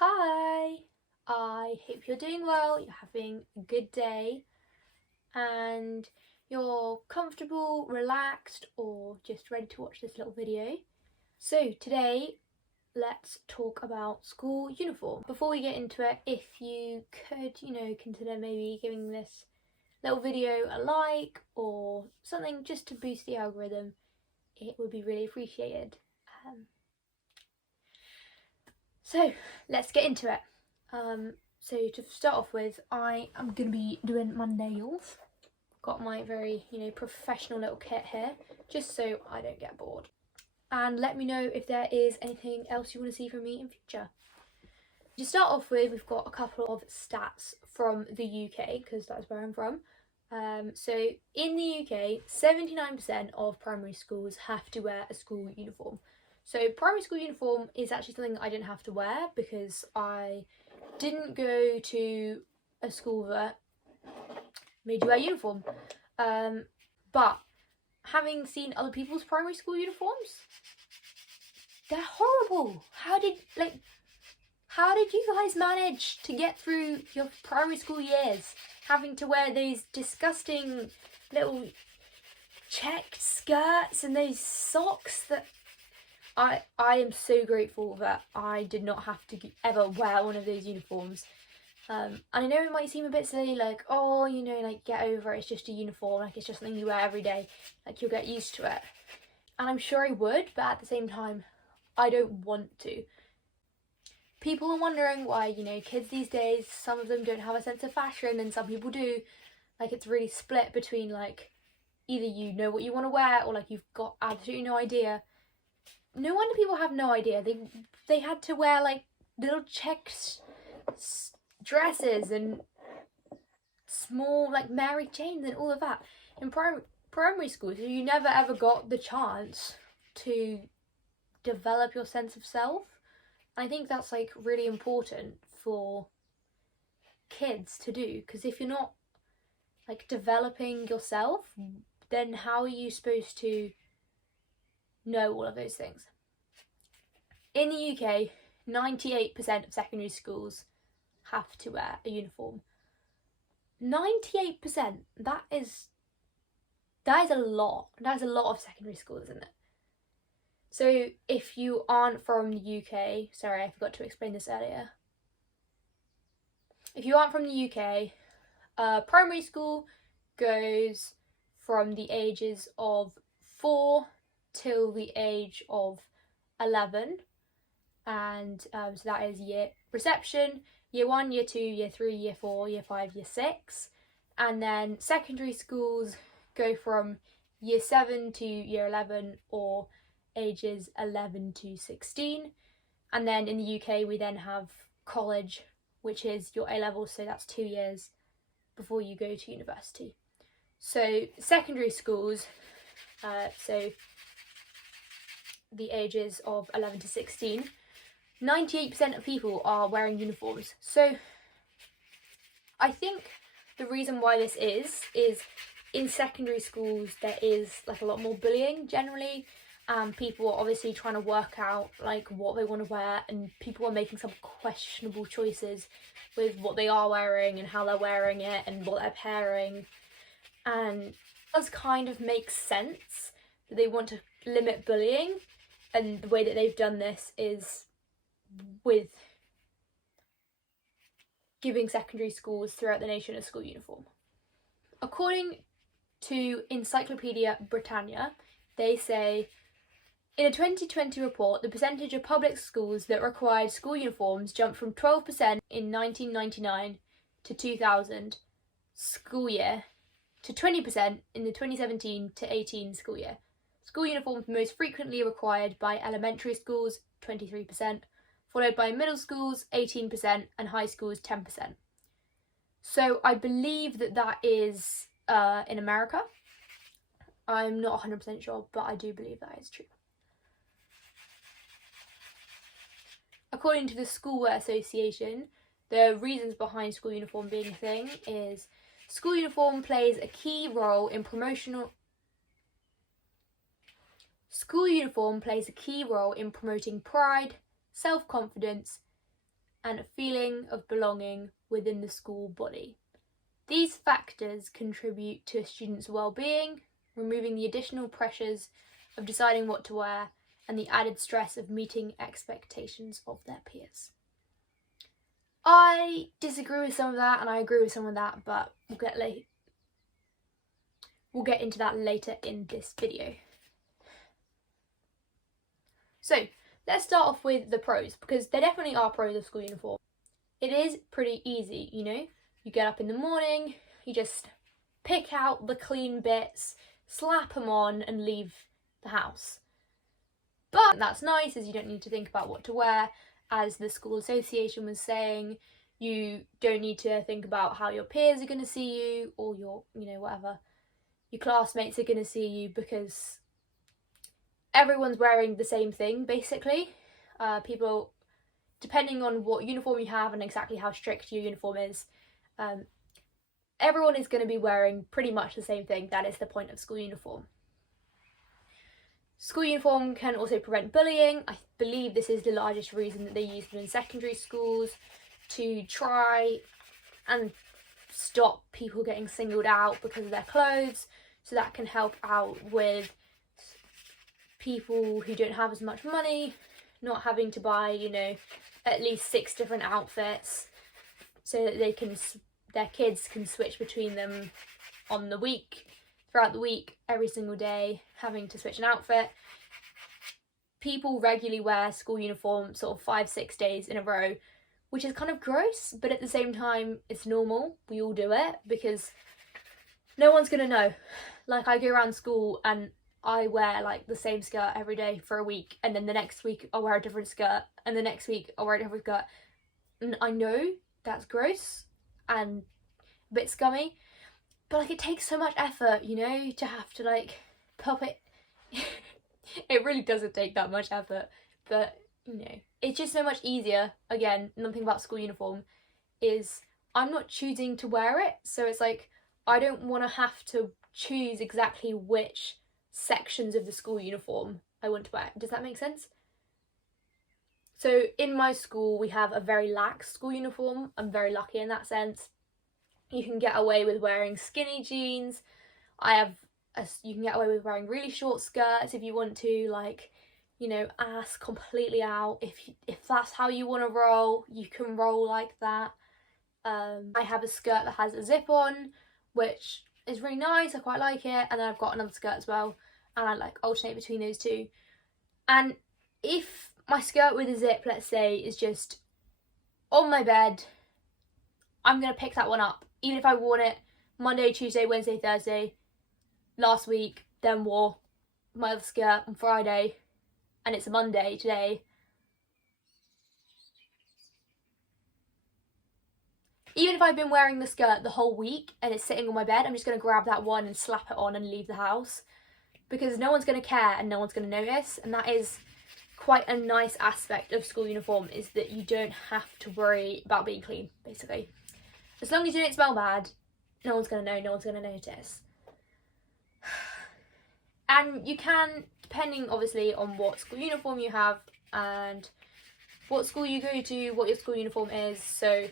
Hi, I hope you're doing well, you're having a good day, and you're comfortable, relaxed, or just ready to watch this little video. So, today, let's talk about school uniform. Before we get into it, if you could, consider maybe giving this little video a like or something just to boost the algorithm, it would be really appreciated. So let's get into it. So to start off with, I am going to be doing my nails. Got my very, professional little kit here, just so I don't get bored. And let me know if there is anything else you want to see from me in future. To start off with, we've got a couple of stats from the UK, because that's where I'm from. So in the UK, 79% of primary schools have to wear a school uniform. So primary school uniform is actually something I didn't have to wear because I didn't go to a school that made you wear a uniform. But having seen other people's primary school uniforms, they're horrible. How did you guys manage to get through your primary school years having to wear those disgusting little checked skirts and those socks that I am so grateful that I did not have to ever wear one of those uniforms. And I know it might seem a bit silly, like, oh, get over it, it's just a uniform, like it's just something you wear every day, like you'll get used to it. And I'm sure I would, but at the same time, I don't want to. People are wondering why, kids these days, some of them don't have a sense of fashion and some people do. Like, it's really split between, like, either you know what you want to wear or, like, you've got absolutely no idea. No wonder people have no idea. They had to wear, like, little checked dresses and small, like, Mary Janes and all of that in primary school. So you never ever got the chance to develop your sense of self. I think that's like really important for kids to do, because if you're not like developing yourself, then how are you supposed to know all of those things? In the UK, 98% of secondary schools have to wear a uniform. 98%, that is a lot. That is a lot of secondary schools, isn't it? So if you aren't from the UK, sorry, I forgot to explain this earlier. If you aren't from the UK, primary school goes from the ages of 4 till the age of 11. And so that is year reception, year 1, year 2, year 3, year 4, year 5, year 6. And then secondary schools go from year 7 to year 11, or ages 11 to 16. And then in the UK we then have college, which is your A-levels, so that's 2 years before you go to university. So secondary schools, so the ages of 11 to 16, 98% of people are wearing uniforms. So I think the reason why this is in secondary schools there is like a lot more bullying generally. People are obviously trying to work out like what they want to wear, and people are making some questionable choices with what they are wearing and how they're wearing it and what they're pairing. And it does kind of make sense that they want to limit bullying, and the way that they've done this is with giving secondary schools throughout the nation a school uniform. According to Encyclopedia Britannia, they say, in a 2020 report, the percentage of public schools that required school uniforms jumped from 12% in 1999 to 2000 school year to 20% in the 2017 to 18 school year. School uniforms most frequently required by elementary schools, 23%, followed by middle schools, 18%, and high schools, 10%. So I believe that is in America. I'm not 100% sure, but I do believe that is true. According to the Schoolwear Association, the reasons behind school uniform being a thing is school uniform plays a key role in promoting pride, self-confidence, and a feeling of belonging within the school body. These factors contribute to a student's well-being, removing the additional pressures of deciding what to wear and the added stress of meeting expectations of their peers. I disagree with some of that and I agree with some of that, but we'll get into that later in this video. So let's start off with the pros, because there definitely are pros of school uniform. It is pretty easy, you know. You get up in the morning, you just pick out the clean bits, slap them on and leave the house. But that's nice, as you don't need to think about what to wear. As the school association was saying, you don't need to think about how your peers are going to see you, or your, whatever, your classmates are going to see you, because everyone's wearing the same thing, basically. People, depending on what uniform you have and exactly how strict your uniform is, everyone is going to be wearing pretty much the same thing. That is the point of school uniform. School uniform can also prevent bullying. I believe this is the largest reason that they use them in secondary schools, to try and stop people getting singled out because of their clothes. So that can help out with people who don't have as much money, not having to buy, at least 6 different outfits, so that their kids can switch between them throughout the week, every single day, having to switch an outfit. People regularly wear school uniform sort of 5-6 days in a row, which is kind of gross, but at the same time, it's normal. We all do it because no one's gonna know. Like, I go around school and I wear like the same skirt every day for a week, and then the next week I'll wear a different skirt, and the next week I'll wear a different skirt. And I know that's gross and a bit scummy, but like, it takes so much effort, to have to like pop it. It really doesn't take that much effort, but it's just so much easier. Again, another thing about school uniform is I'm not choosing to wear it, so it's like I don't want to have to choose exactly which sections of the school uniform I want to wear. Does that make sense? So in my school we have a very lax school uniform. I'm very lucky in that sense. You can get away with wearing skinny jeans. You can get away with wearing really short skirts if you want to, like, ass completely out. If that's how you want to roll, you can roll like that. I have a skirt that has a zip on, which is really nice. I quite like it. And then I've got another skirt as well, and I like alternate between those two. And if my skirt with a zip, let's say, is just on my bed, I'm gonna pick that one up, even if I worn it Monday, Tuesday, Wednesday, Thursday last week, then wore my other skirt on Friday, and it's a Monday today. Even if I've been wearing the skirt the whole week and it's sitting on my bed, I'm just going to grab that one and slap it on and leave the house, because no one's going to care and no one's going to notice. And that is quite a nice aspect of school uniform, is that you don't have to worry about being clean, basically. As long as you don't smell bad, no one's going to know, no one's going to notice. And you can, depending obviously on what school uniform you have and what school you go to, what your school uniform is. So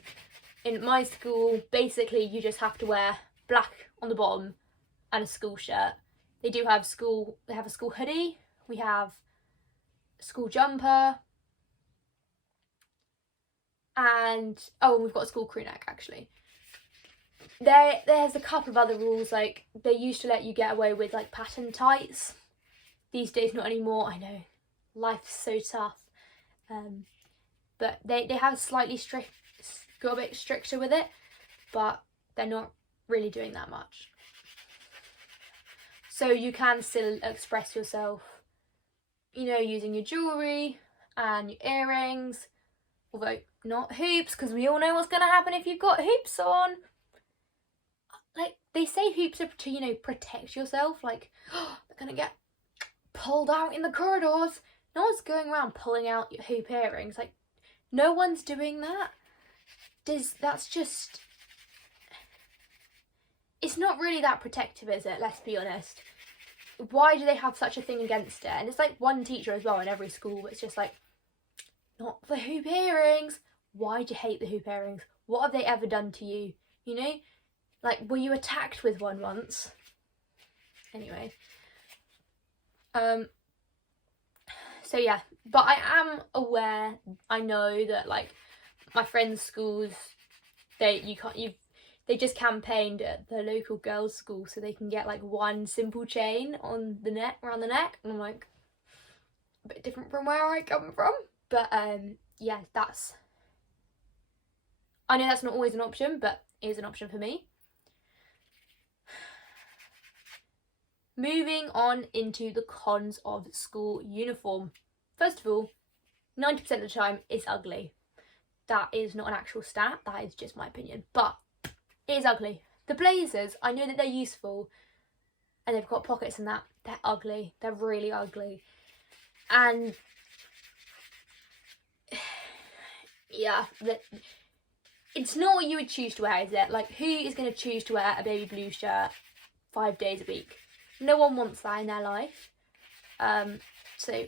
in my school, basically you just have to wear black on the bottom and a school shirt. They have a school hoodie, we have a school jumper, and we've got a school crew neck actually. There's a couple of other rules, like they used to let you get away with like pattern tights. These days not anymore. I know, life's so tough. But they have got a bit stricter with it, but they're not really doing that much. So you can still express yourself, using your jewellery and your earrings, although not hoops, because we all know what's going to happen if you've got hoops on. Like, they say hoops are to, protect yourself, like, they're going to get pulled out in the corridors. No one's going around pulling out your hoop earrings, like, no one's doing that. That's just, it's not really that protective, is it? Let's be honest. Why do they have such a thing against it? And it's like one teacher as well in every school, it's just like, not the hoop earrings. why do you hate the hoop earrings? What have they ever done to you? You know, like, were you attacked with one once? Anyway, so yeah, but I am aware, I know that like my friends' schools, they just campaigned at the local girls' school so they can get like one simple chain on the neck, around the neck, and I'm like, a bit different from where I come from, but yeah, I know that's not always an option, but it is an option for me. Moving on into the cons of school uniform. First of all, 90% of the time it's ugly. That is not an actual stat, that is just my opinion, but it is ugly. The blazers, I know that they're useful and they've got pockets and that, they're ugly, they're really ugly. And yeah, it's not what you would choose to wear, is it? Like, who is going to choose to wear a baby blue shirt 5 days a week? No one wants that in their life. So,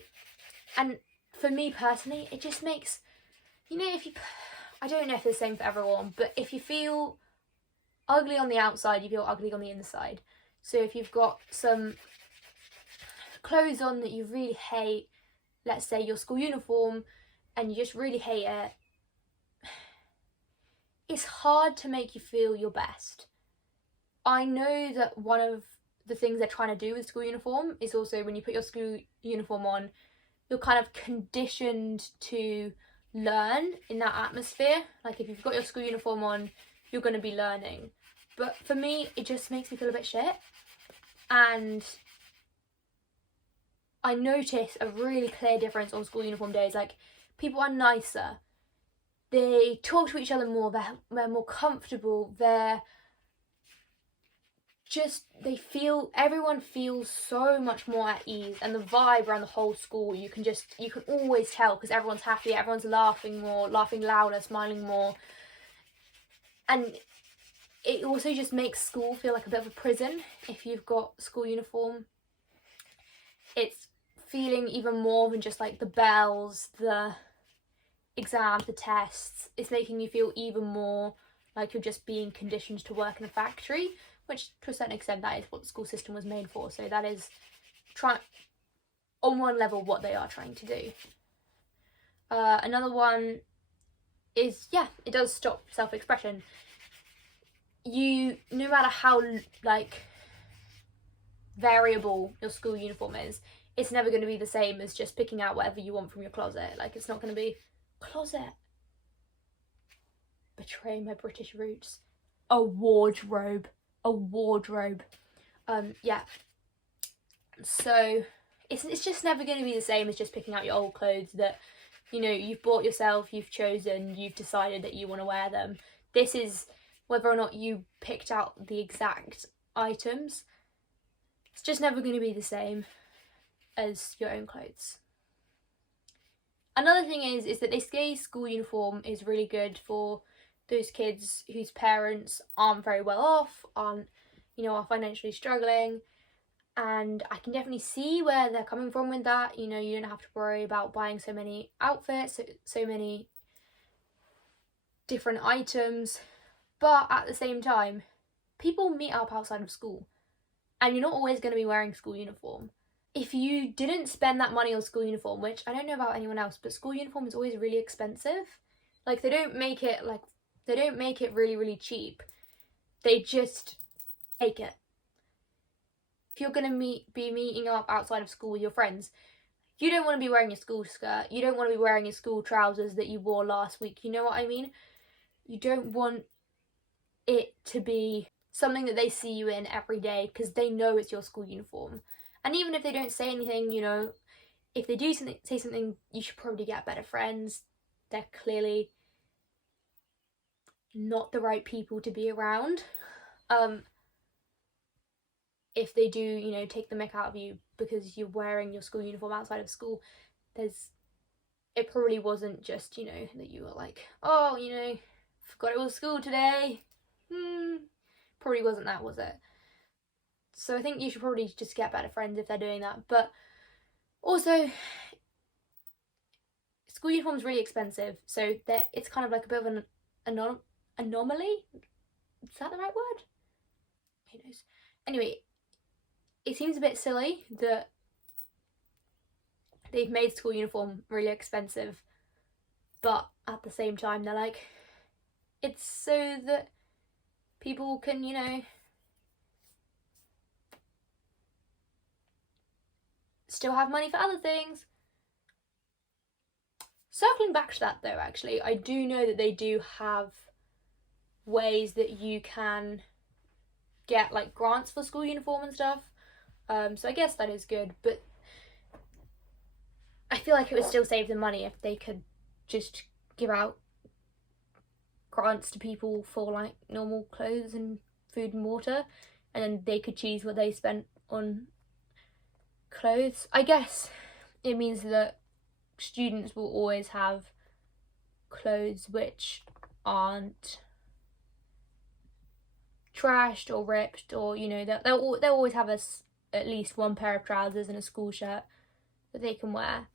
and for me personally, it just makes, you know, I don't know if it's the same for everyone, but if you feel ugly on the outside, you feel ugly on the inside. So if you've got some clothes on that you really hate, let's say your school uniform, and you just really hate it, it's hard to make you feel your best. I know that one of the things they're trying to do with school uniform is also, when you put your school uniform on, you're kind of conditioned to learn in that atmosphere. Like, if you've got your school uniform on, you're going to be learning. But for me, it just makes me feel a bit shit. And I notice a really clear difference on school uniform days. Like, people are nicer. They talk to each other more. They're more comfortable. Everyone feels so much more at ease, and the vibe around the whole school, you can always tell, because everyone's happy, everyone's laughing more, laughing louder, smiling more. And it also just makes school feel like a bit of a prison. If you've got school uniform, it's feeling even more than just like the bells, the exams, the tests. It's making you feel even more like you're just being conditioned to work in a factory, which to a certain extent that is what the school system was made for. So that is on one level what they are trying to do. Another one is, yeah, it does stop self-expression. No matter how like variable your school uniform is, it's never going to be the same as just picking out whatever you want from your closet. Like, it's not going to be closet. Betray my British roots. A wardrobe. Yeah. So it's just never going to be the same as just picking out your old clothes that, you know, you've bought yourself, you've chosen, you've decided that you want to wear them. This is whether or not you picked out the exact items. It's just never going to be the same as your own clothes. Another thing is that they say school uniform is really good for those kids whose parents aren't very well off, are financially struggling. And I can definitely see where they're coming from with that. You know, you don't have to worry about buying so many outfits, so many different items. But at the same time, people meet up outside of school, and you're not always going to be wearing school uniform. If you didn't spend that money on school uniform, which I don't know about anyone else, but school uniform is always really expensive. Like, they don't make it really, really cheap. They just make it. If you're going to be meeting up outside of school with your friends, you don't want to be wearing your school skirt. You don't want to be wearing your school trousers that you wore last week. You know what I mean? You don't want it to be something that they see you in every day, because they know it's your school uniform. And even if they don't say anything, you know, if they do say something, you should probably get better friends. They're clearly not the right people to be around. If they do, you know, take the mick out of you because you're wearing your school uniform outside of school, it probably wasn't just, you know, that you were like, oh, you know, forgot it was school today. Probably wasn't that, was it? So I think you should probably just get better friends if they're doing that. But also, school uniform's really expensive, so it's kind of like a bit of an anomaly. Is that the right word? Who knows? Anyway, it seems a bit silly that they've made school uniform really expensive, but at the same time they're like, it's so that people can, you know, still have money for other things. Circling back to that though, actually, I do know that they do have ways that you can get like grants for school uniform and stuff. So I guess that is good, but I feel like it would still save them money if they could just give out grants to people for like normal clothes and food and water, and then they could choose what they spent on clothes. I guess it means that students will always have clothes which aren't trashed or ripped, or you know, they'll always have at least one pair of trousers and a school shirt that they can wear.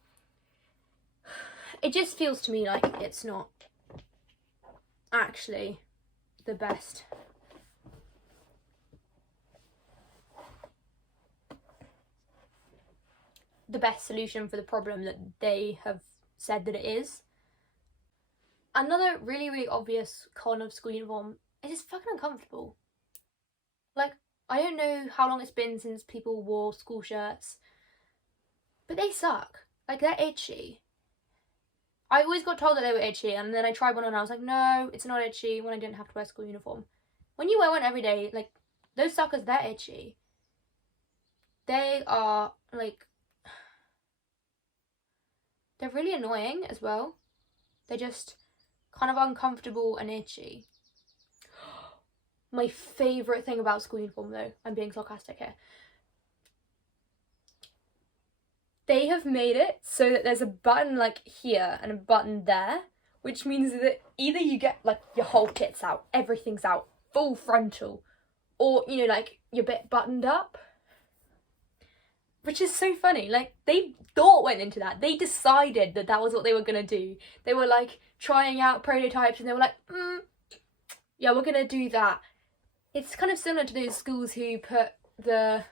It just feels to me like it's not actually the best solution for the problem that they have said that it is. Another really, really obvious con of school uniform is it's fucking uncomfortable. Like, I don't know how long it's been since people wore school shirts, but they suck. Like, they're itchy. I always got told that they were itchy, and then I tried one on and I was like, no, it's not itchy, when I didn't have to wear school uniform. When you wear one every day, like, those suckers, they're itchy. They are, like, they're really annoying as well. They're just kind of uncomfortable and itchy. My favourite thing about school uniform though, I'm being sarcastic here, they have made it so that there's a button like here and a button there, which means that either you get like your whole kit's out, everything's out, full frontal, or you know, like you're a bit buttoned up. Which is so funny. Like, they thought went into that. They decided that that was what they were gonna do. They were like trying out prototypes and they were like, yeah, we're gonna do that. It's kind of similar to those schools who put the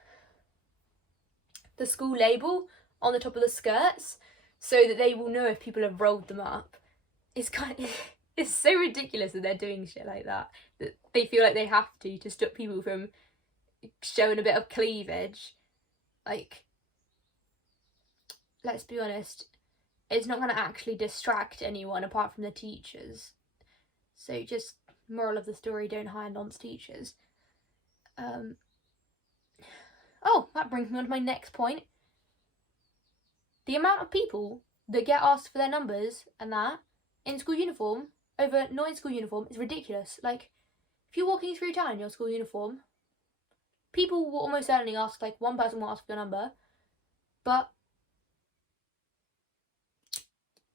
school label on the top of the skirts so that they will know if people have rolled them up. It's so ridiculous that they're doing shit like that. That they feel like they have to stop people from showing a bit of cleavage. Like, let's be honest, it's not going to actually distract anyone apart from the teachers. So just, moral of the story, don't hire nonce teachers. Oh, that brings me on to my next point. The amount of people that get asked for their numbers and that in school uniform over not in school uniform is ridiculous. Like, if you're walking through town in your school uniform, people will almost certainly ask, like, one person will ask for your number, but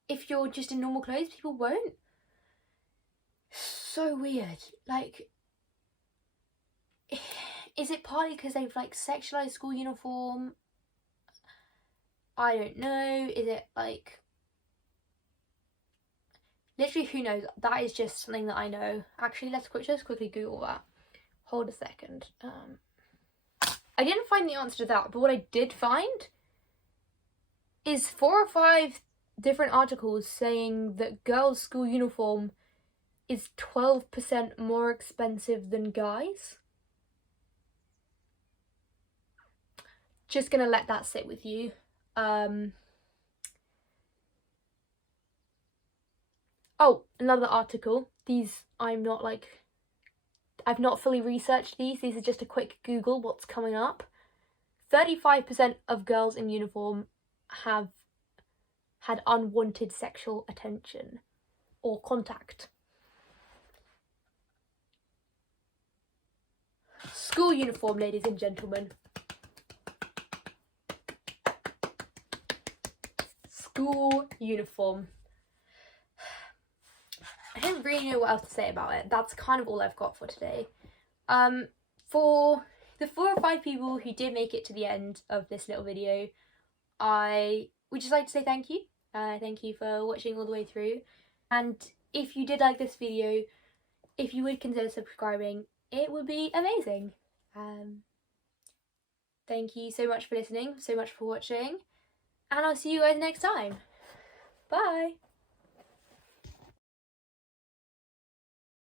if you're just in normal clothes, people won't. So weird. Like, is it partly because they've, like, sexualised school uniform? I don't know. Is it, like... Literally, who knows? That is just something that I know. Actually, let's just quickly Google that. Hold a second. I didn't find the answer to that, but what I did find is 4 or 5 different articles saying that girls' school uniform is 12% more expensive than guys. Just gonna let that sit with you. Oh, another article. These, I've not fully researched these. These are just a quick Google what's coming up. 35% of girls in uniform have had unwanted sexual attention or contact. School uniform, ladies and gentlemen. School uniform. I don't really know what else to say about it. That's kind of all I've got for today. For the 4 or 5 people who did make it to the end of this little video, I would just like to say thank you. Thank you for watching all the way through. And if you did like this video, if you would consider subscribing, it would be amazing. Thank you so much for listening, so much for watching, and I'll see you guys next time. Bye!